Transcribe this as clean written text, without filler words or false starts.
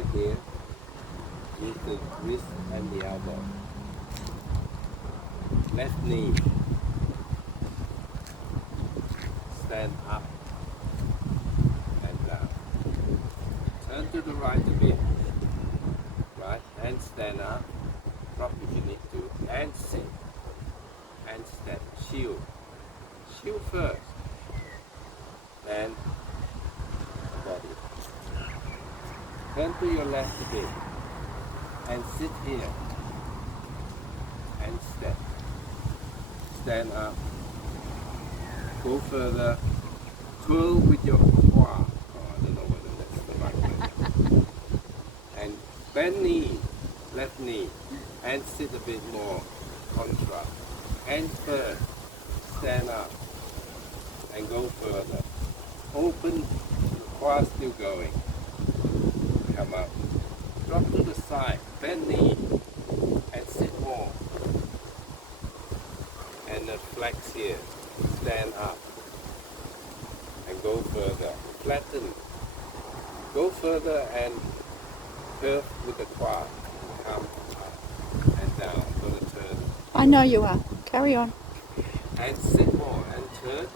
right here is the wrist and the elbow. Left knee. Stand up and down. Turn to the right a bit. Right, and stand up. Drop if you need to. And sit. And stand. Shield. Shield first. Then body. Turn to your left a bit. And sit here. And step. Stand up. Go further. Twirl with your quad. Oh, I don't know whether that's the right way. And bend knee, left knee, and sit a bit more. Contra. Hands first. Stand up. And go further. Open. The quad still going. Come up. Drop to the side. Bend knee. And sit more. And then flex here. Stand up. And go further. Flatten. Go further and curve with the quad. Come up and down. Gonna turn. I know you are. Carry on. And sit more and turn.